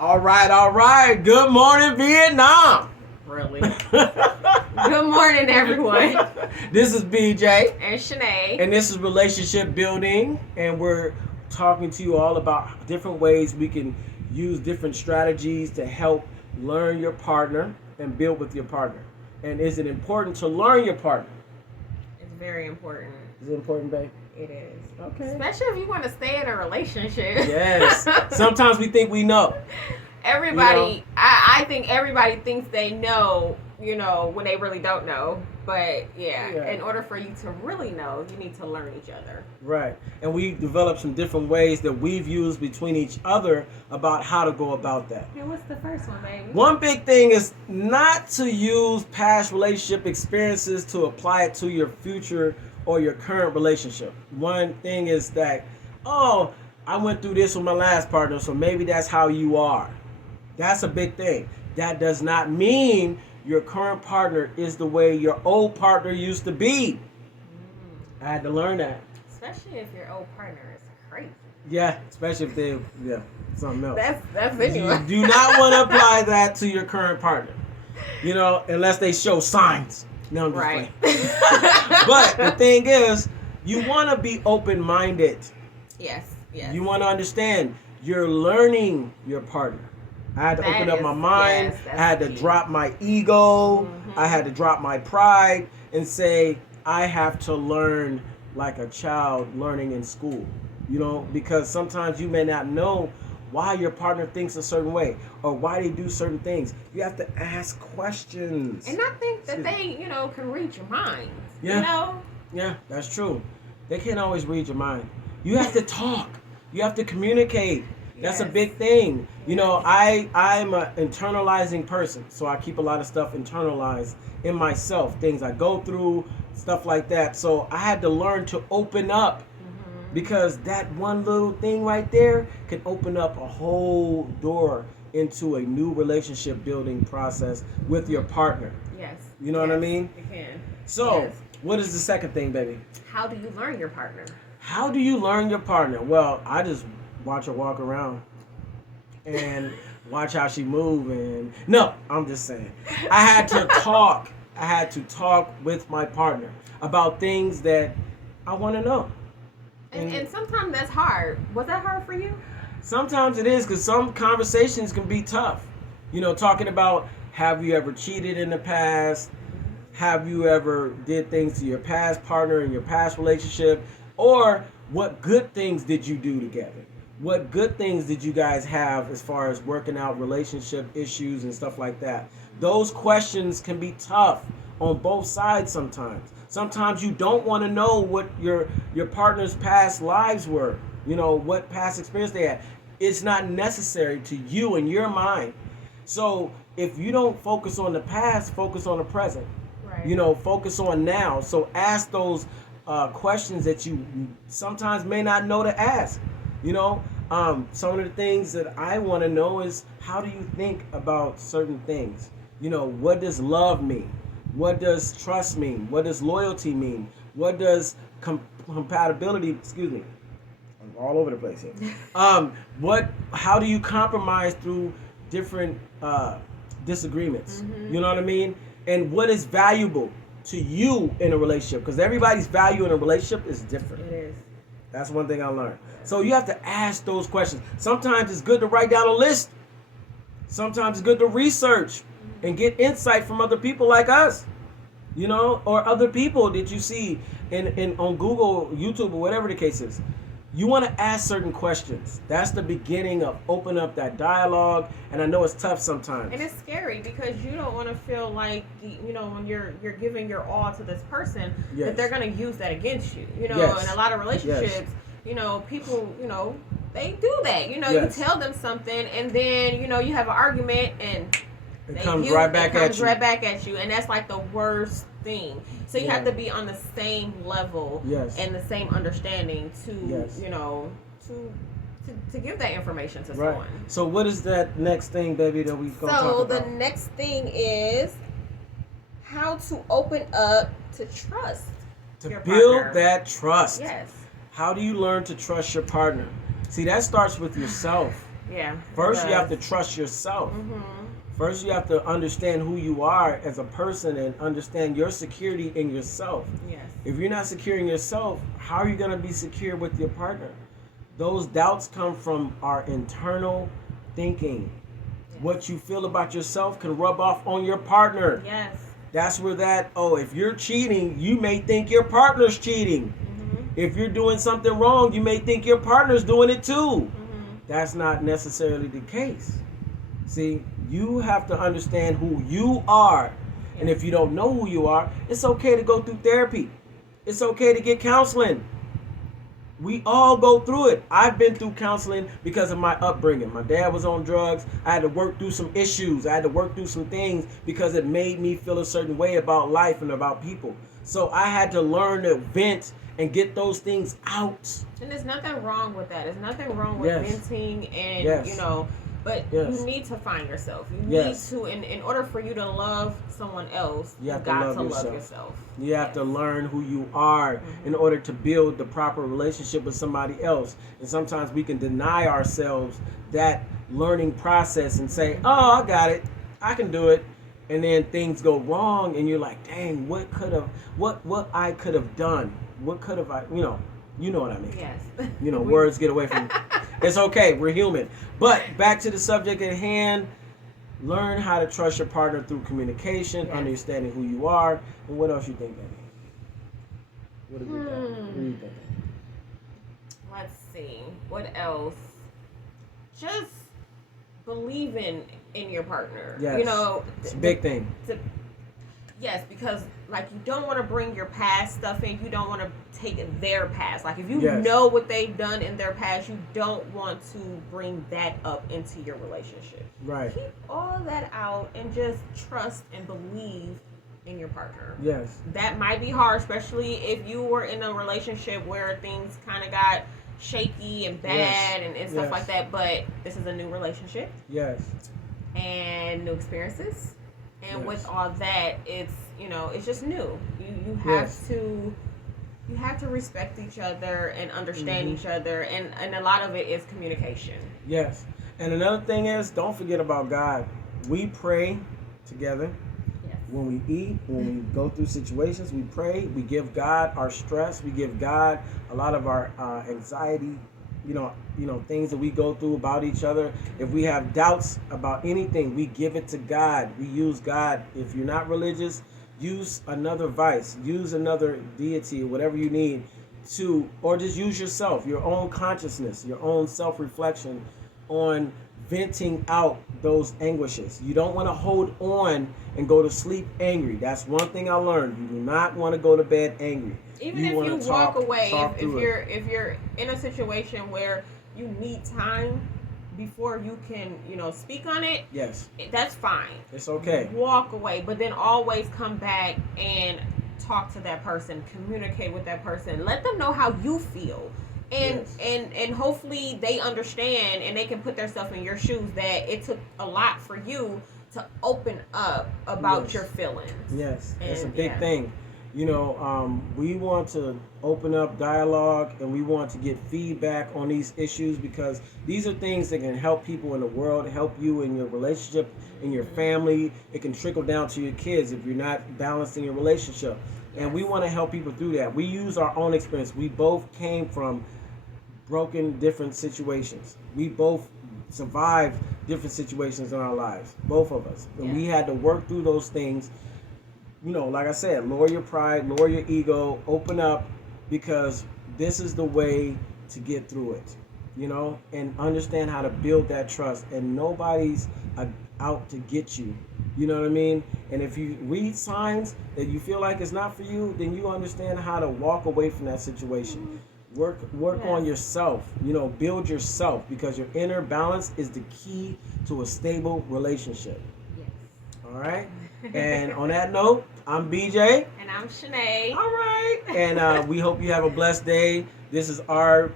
All right. Good morning, Vietnam. Really? Good morning, everyone. This is BJ. And Shanae. And this is Relationship Building. And we're talking to you all about different ways we can use different strategies to help learn your partner and build with your partner. And is it important to learn your partner? It's very important. Is it important, babe? It is. Okay. Especially if you want to stay in a relationship. Yes. Sometimes we think we know. Everybody, I think everybody thinks they know, when they really don't know. But in order for you to really know, you need to learn each other. Right. And we developed some different ways that we've used between each other about how to go about that. And what's the first one, baby? One big thing is not to use past relationship experiences to apply it to your future or your current relationship. One thing is that, I went through this with my last partner, so maybe that's how you are. That's a big thing. That does not mean your current partner is the way your old partner used to be. I had to learn that. Especially if your old partner is crazy. Yeah, especially if they, something else. That's anyway. You do not want to apply that to your current partner. Unless they show signs. No, I'm just right. But the thing is, you want to be open-minded. Yes. You want to understand you're learning your partner. I had to open up my mind. I had to drop my ego. Mm-hmm. I had to drop my pride and say, I have to learn like a child learning in school. Because sometimes you may not know why your partner thinks a certain way or why they do certain things. You have to ask questions. And not think that they, can read your mind. Yeah. Yeah, that's true. They can't always read your mind. You have to talk. You have to communicate. That's a big thing. I'm an internalizing person, so I keep a lot of stuff internalized in myself, things I go through, stuff like that. So I had to learn to open up because that one little thing right there can open up a whole door into a new relationship building process with your partner. Yes. You know what I mean? You can. So, what is the second thing, baby? How do you learn your partner? How do you learn your partner? Well, I just watch her walk around and watch how she move. And no, I'm just saying. I had to talk. I had to talk with my partner about things that I want to know. And sometimes that's hard. Was that hard for you? Sometimes it is, because some conversations can be tough. Talking about, have you ever cheated in the past? Have you ever did things to your past partner in your past relationship? Or what good things did you do together? What good things did you guys have as far as working out relationship issues and stuff like that? Those questions can be tough on both sides sometimes. Sometimes you don't want to know what your partner's past lives were, what past experience they had. It's not necessary to you in your mind. So if you don't focus on the past, focus on the present. Right. Focus on now. So ask those questions that you sometimes may not know to ask. Some of the things that I want to know is, how do you think about certain things? What does love mean? What does trust mean? What does loyalty mean? What does compatibility, excuse me, I'm all over the place here. How do you compromise through different disagreements? Mm-hmm. You know what I mean? And what is valuable to you in a relationship? Because everybody's value in a relationship is different. It is. That's one thing I learned. So you have to ask those questions. Sometimes it's good to write down a list. Sometimes it's good to research and get insight from other people like us, or other people that you see in on Google, YouTube, or whatever the case is. You want to ask certain questions. That's the beginning of opening up that dialogue. And I know it's tough sometimes. And it's scary because you don't want to feel like, when you're giving your all to this person, that they're going to use that against you. In a lot of relationships, people, they do that. You tell them something and then, you have an argument and it comes right back at you. And that's like the worst thing. So you have to be on the same level and the same understanding to to give that information to someone. So what is that next thing, baby, that we gonna talk about? So the next thing is how to open up to trust your partner. Build that trust. Yes. How do you learn to trust your partner? See, that starts with yourself. Yeah. First, you have to trust yourself. First, you have to understand who you are as a person and understand your security in yourself. Yes. If you're not secure in yourself, how are you going to be secure with your partner? Those doubts come from our internal thinking. Yes. What you feel about yourself can rub off on your partner. Yes. That's where if you're cheating, you may think your partner's cheating. If you're doing something wrong, you may think your partner's doing it too. That's not necessarily the case. See, you have to understand who you are. And if you don't know who you are, it's okay to go through therapy. It's okay to get counseling. We all go through it. I've been through counseling because of my upbringing. My dad was on drugs. I had to work through some issues. I had to work through some things because it made me feel a certain way about life and about people. So I had to learn to vent and get those things out. And there's nothing wrong with that. There's nothing wrong with venting and, but you need to find yourself. You need to, in order for you to love someone else, you got to love yourself. You have to learn who you are in order to build the proper relationship with somebody else. And sometimes we can deny ourselves that learning process and say, oh, I got it. I can do it. And then things go wrong and you're like, dang, what I could have done? What could have you know what I mean? Yes. Words get away from me. It's okay. We're human. But back to the subject at hand. Learn how to trust your partner through communication, understanding who you are, and what else you think, Annie? What do you think? Let's see. What else? Just believing in your partner. Yes. It's a big thing. Yes, because you don't want to bring your past stuff in. You don't want to take their past. Like if you know what they've done in their past, you don't want to bring that up into your relationship. Right. Keep all that out and just trust and believe in your partner. Yes. That might be hard, especially if you were in a relationship where things kind of got shaky and bad and stuff like that. But this is a new relationship. Yes. And new experiences. And with all that, it's it's just new. You have to respect each other and understand each other, and a lot of it is communication. Yes, and another thing is, don't forget about God. We pray together. Yes. When we eat, when we go through situations, we pray. We give God our stress. We give God a lot of our anxiety. Things that we go through about each other. If we have doubts about anything, we give it to God. We use God. If you're not religious, use another vice, use another deity, whatever you need or just use yourself, your own consciousness, your own self-reflection on venting out those anguishes. You don't want to hold on and go to sleep angry. That's one thing I learned. You do not want to go to bed angry. Even if you walk away, if you're in a situation where you need time before you can, speak on it, that's fine. It's okay. Walk away, but then always come back and talk to that person, communicate with that person, let them know how you feel. And hopefully they understand and they can put themselves in your shoes that it took a lot for you to open up about your feelings. Yes, it's a big thing. We want to open up dialogue and we want to get feedback on these issues because these are things that can help people in the world, help you in your relationship, in your family. It can trickle down to your kids if you're not balancing your relationship. And we want to help people through that. We use our own experience. We both came from broken, different situations. We both survived different situations in our lives, both of us. And we had to work through those things. Like I said, lower your pride, lower your ego, open up, because this is the way to get through it, and understand how to build that trust. And nobody's out to get you. You know what I mean? And if you read signs that you feel like it's not for you, then you understand how to walk away from that situation. Work on yourself, build yourself, because your inner balance is the key to a stable relationship. Yes. All right? And on that note, I'm BJ. And I'm Shanae. All right. And we hope you have a blessed day. This is our,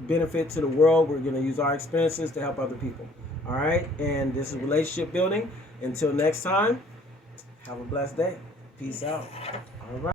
benefit to the world. We're going to use our experiences to help other people. All right? And this is relationship building. Until next time, have a blessed day. Peace out. All right.